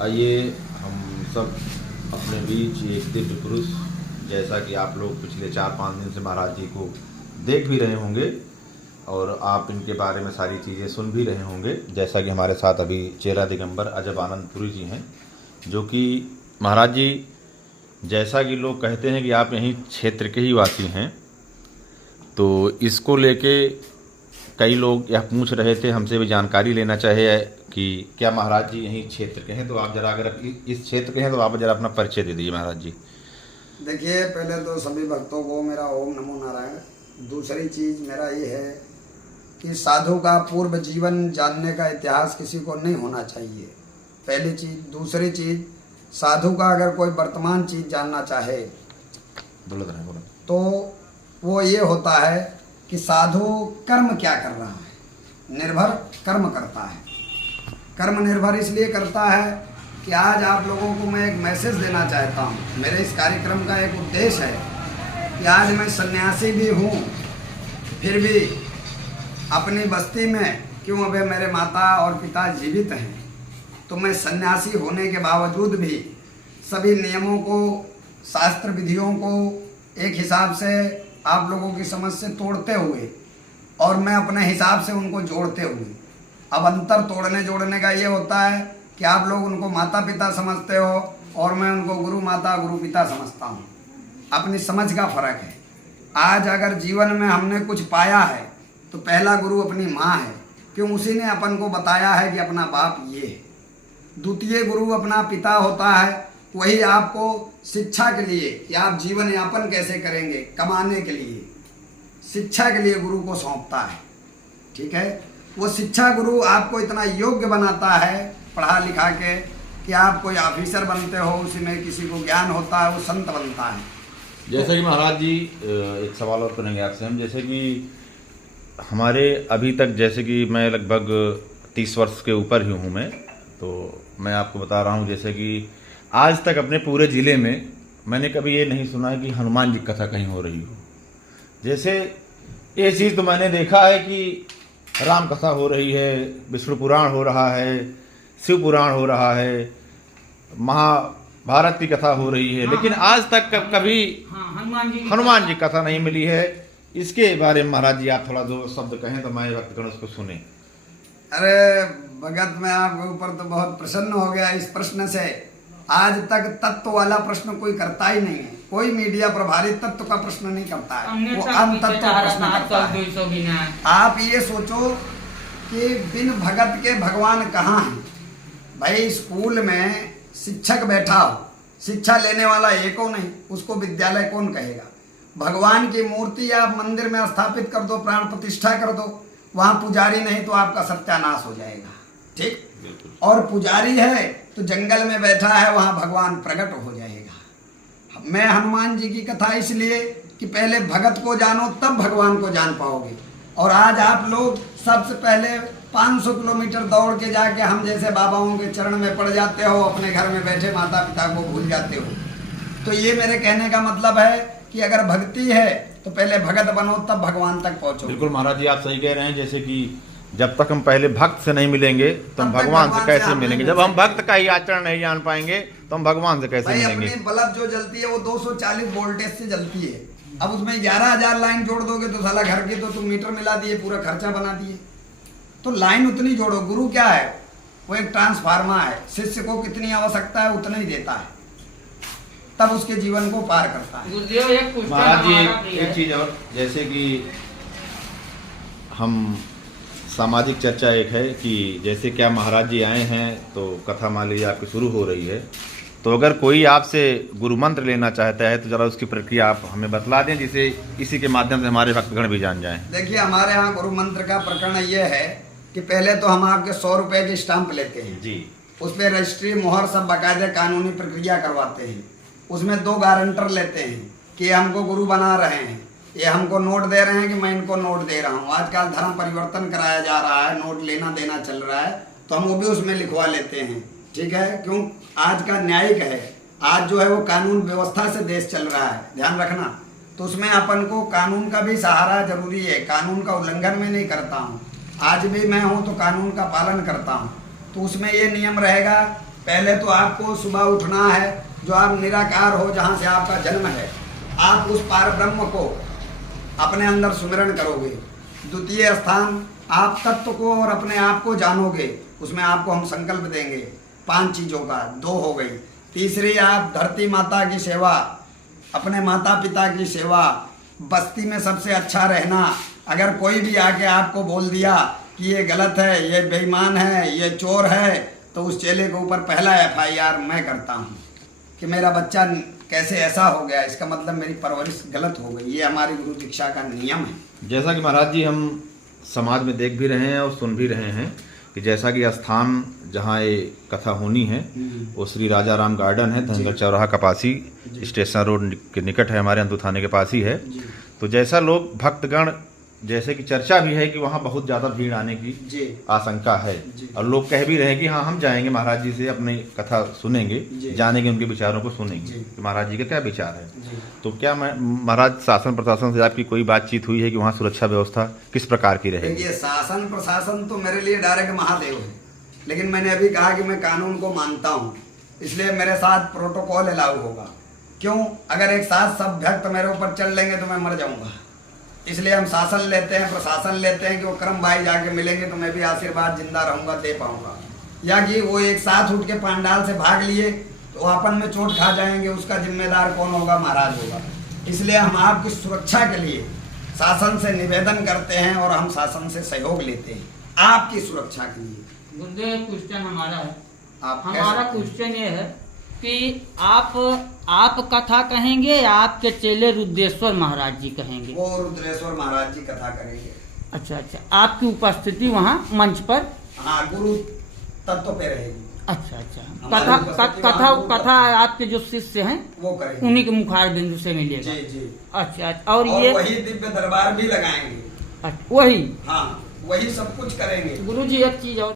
आइए हम सब अपने बीच एक दिव्य पुरुष, जैसा कि आप लोग पिछले 4-5 दिन से महाराज जी को देख भी रहे होंगे और आप इनके बारे में सारी चीज़ें सुन भी रहे होंगे। जैसा कि हमारे साथ अभी चेला दिगंबर अजब आनंदपुरी जी हैं, जो कि महाराज जी, जैसा कि लोग कहते हैं कि आप यहीं क्षेत्र के ही वासी हैं, तो इसको लेके कई लोग यह पूछ रहे थे, हमसे भी जानकारी लेना चाहे कि क्या महाराज जी यहीं क्षेत्र के हैं। तो आप जरा, अगर इस क्षेत्र के हैं तो आप जरा अपना परिचय दे दीजिए महाराज जी। देखिए, पहले तो सभी भक्तों को मेरा ओम नमो नारायण। दूसरी चीज़ मेरा ये है कि साधु का पूर्व जीवन जानने का इतिहास किसी को नहीं होना चाहिए, पहली चीज़। दूसरी चीज़, साधु का अगर कोई वर्तमान चीज़ जानना चाहे बोलो। तो वो ये होता है कि साधु कर्म क्या कर रहा है, निर्भर कर्म करता है। कर्म निर्भर इसलिए करता है कि आज आप लोगों को मैं एक मैसेज देना चाहता हूँ। मेरे इस कार्यक्रम का एक उद्देश्य है कि आज मैं सन्यासी भी हूँ, फिर भी अपनी बस्ती में, क्यों अभी मेरे माता और पिता जीवित हैं, तो मैं सन्यासी होने के बावजूद भी सभी नियमों को, शास्त्र विधियों को एक हिसाब से आप लोगों की समझ से तोड़ते हुए और मैं अपने हिसाब से उनको जोड़ते हुए, अब अंतर तोड़ने जोड़ने का ये होता है कि आप लोग उनको माता पिता समझते हो और मैं उनको गुरु माता गुरु पिता समझता हूँ। अपनी समझ का फर्क है। आज अगर जीवन में हमने कुछ पाया है तो पहला गुरु अपनी माँ है, क्यों, उसी ने अपन को बताया है कि अपना बाप ये है। द्वितीय गुरु अपना पिता होता है, वही आपको शिक्षा के लिए कि आप जीवन यापन कैसे करेंगे, कमाने के लिए, शिक्षा के लिए गुरु को सौंपता है। ठीक है, वो शिक्षा गुरु आपको इतना योग्य बनाता है पढ़ा लिखा के कि आप कोई ऑफिसर बनते हो, उसी में किसी को ज्ञान होता है, वो संत बनता है। जैसे कि महाराज जी, एक सवाल और करेंगे आपसे हम। जैसे कि हमारे अभी तक, जैसे कि मैं लगभग 30 वर्ष के ऊपर ही हूँ मैं, तो मैं आपको बता रहा हूँ, जैसे कि आज तक अपने पूरे ज़िले में मैंने कभी ये नहीं सुना है कि हनुमान जी की कथा कहीं हो रही हो। जैसे ये चीज़ तो मैंने देखा है कि राम कथा हो रही है, विष्णु पुराण हो रहा है, शिव पुराण हो रहा है, महाभारत की कथा हो रही है, लेकिन आज तक कभी हनुमान जी कथा नहीं मिली है। इसके बारे में महाराज जी आप थोड़ा दो शब्द कहें तो मैं भक्तगण उसको सुने। अरे भगत, मैं आपके ऊपर तो बहुत प्रसन्न हो गया इस प्रश्न से। आज तक तत्व वाला प्रश्न कोई करता ही नहीं है, कोई मीडिया प्रभारी तत्व का प्रश्न नहीं करता है, वो अनतत्व का प्रश्न करता है। आप ये सोचो कि बिन भगत के भगवान कहाँ हैं। भाई, स्कूल में शिक्षक बैठा हो, शिक्षा लेने वाला एक को नहीं, उसको विद्यालय कौन कहेगा। भगवान की मूर्ति आप मंदिर में स्थापित कर दो, प्राण प्रतिष्ठा कर दो, वहाँ पुजारी नहीं तो आपका सत्यानाश हो जाएगा। ठीक, और पुजारी है तो जंगल में बैठा है, वहाँ भगवान प्रकट हो जाएगा। मैं हनुमान जी की कथा इसलिए कि पहले भगत को जानो तब भगवान को जान पाओगे। और आज आप लोग सबसे पहले 500 किलोमीटर दौड़ के जाके हम जैसे बाबाओं के चरण में पड़ जाते हो, अपने घर में बैठे माता पिता को भूल जाते हो। तो ये मेरे कहने का मतलब है कि अगर भक्ति है तो पहले भगत बनो तब भगवान तक पहुँचो। बिल्कुल महाराज जी, आप सही कह रहे हैं। जैसे कि जब तक हम पहले भक्त से नहीं मिलेंगे तो हम भगवान से कैसे मिलेंगे। जब हम भक्त का ही आचरण नहीं जान पाएंगे तो हम भगवान से कैसे मिलेंगे। अपनी बल्ब जो जलती है वो 240 वोल्टेज से जलती है। अब उसमें 11,000 लाइन जोड़ दोगे तो साला घर के तो तुम मीटर मिला दिए, पूरा खर्चा बना दिए। तो लाइन उतनी जोड़ो। गुरु क्या है, वो एक ट्रांसफार्मर है, शिष्य को कितनी आवश्यकता है उतना ही देता है, तब उसके जीवन को पार करता है। महाराज जी, एक चीज और, जैसे कि हम सामाजिक चर्चा एक है कि जैसे क्या महाराज जी आए हैं तो कथा मान लीजिए आपकी शुरू हो रही है, तो अगर कोई आपसे गुरु मंत्र लेना चाहता है तो जरा उसकी प्रक्रिया आप हमें बतला दें, जिसे इसी के माध्यम से हमारे भक्तगण भी जान जाएं। देखिए, हमारे यहाँ गुरु मंत्र का प्रकरण ये है कि पहले तो हम आपके 100 रुपए की स्टाम्प लेते हैं जी, उस पर रजिस्ट्री मोहर सब बाकायदे कानूनी प्रक्रिया करवाते हैं। उसमें 2 गारंटर लेते हैं कि हमको गुरु बना रहे हैं, ये हमको नोट दे रहे हैं कि मैं इनको नोट दे रहा हूँ। आजकल धर्म परिवर्तन कराया जा रहा है, नोट लेना देना चल रहा है, तो हम वो भी उसमें लिखवा लेते हैं। ठीक है, क्यों, आज का न्यायिक है, आज जो है वो कानून व्यवस्था से देश चल रहा है, ध्यान रखना। तो उसमें अपन को कानून का भी सहारा जरूरी है। कानून का उल्लंघन मैं नहीं करता हूँ, आज भी मैं हूँ तो कानून का पालन करता हूँ। तो उसमें ये नियम रहेगा पहले तो आपको सुबह उठना है, जो आप निराकार हो, जहाँ से आपका जन्म है, आप उस पार ब्रह्म को अपने अंदर सुमिरन करोगे। द्वितीय स्थान, आप तत्व को और अपने आप को जानोगे, उसमें आपको हम संकल्प देंगे 5 चीज़ों का, 2 हो गई। तीसरी, आप धरती माता की सेवा, अपने माता पिता की सेवा, बस्ती में सबसे अच्छा रहना। अगर कोई भी आके आपको बोल दिया कि ये गलत है, ये बेईमान है, ये चोर है, तो उस चेले के ऊपर पहला FIR मैं करता हूँ कि मेरा बच्चा कैसे ऐसा हो गया, इसका मतलब मेरी परवरिश गलत हो गई। ये हमारी गुरु दीक्षा का नियम है। जैसा कि महाराज जी हम समाज में देख भी रहे हैं और सुन भी रहे हैं कि जैसा कि स्थान जहाँ ये कथा होनी है वो श्री राजा राम गार्डन है, धनगर चौराहा कपासी स्टेशन रोड के निकट है, हमारे अंदू थाने के पास ही है। तो जैसा लोग भक्तगण, जैसे कि चर्चा भी है कि वहाँ बहुत ज़्यादा भीड़ आने की आशंका है, और लोग कह भी रहे हैं कि हाँ हम जाएंगे महाराज जी से अपनी कथा सुनेंगे, जानेंगे, उनके विचारों को सुनेंगे कि महाराज जी का क्या विचार है। तो क्या महाराज शासन प्रशासन से आपकी कोई बातचीत हुई है कि वहाँ सुरक्षा व्यवस्था किस प्रकार की रहेगी? देखिए, शासन प्रशासन तो मेरे लिए डायरेक्ट महादेव है, लेकिन मैंने अभी कहा कि मैं कानून को मानता हूँ, इसलिए मेरे साथ प्रोटोकॉल अलाउ होगा। क्यों? अगर एक साथ सब भक्त मेरे ऊपर चल लेंगे तो मैं मर जाऊंगा। इसलिए हम शासन लेते हैं, प्रशासन लेते हैं कि वो कर्म भाई जाके मिलेंगे तो मैं भी आशीर्वाद जिंदा रहूंगा, दे पाऊंगा। या कि वो एक साथ उठ के पंडाल से भाग लिए तो आपन में चोट खा जाएंगे, उसका जिम्मेदार कौन होगा? महाराज होगा। इसलिए हम आपकी सुरक्षा के लिए शासन से निवेदन करते हैं और हम शासन से सहयोग लेते हैं आपकी सुरक्षा के लिए। गुरुदेव, क्वेश्चन हमारा है, हमारा क्वेश्चन ये है कि आप कथा कहेंगे या आपके चेले रुद्रेश्वर महाराज जी कहेंगे? वो रुद्रेश्वर महाराज जी कथा करेंगे। अच्छा, आपकी उपस्थिति वहाँ मंच पर? हाँ, गुरु तत्व पे रहेगी। अच्छा, कथा आपके जो शिष्य हैं वो करेंगे, उन्हीं के मुखार बिंदु से मिलेगा। जी। अच्छा, और ये वही दिव्य दरबार भी लगाएंगे। वही? हाँ, वही सब कुछ करेंगे। गुरु जी, एक चीज और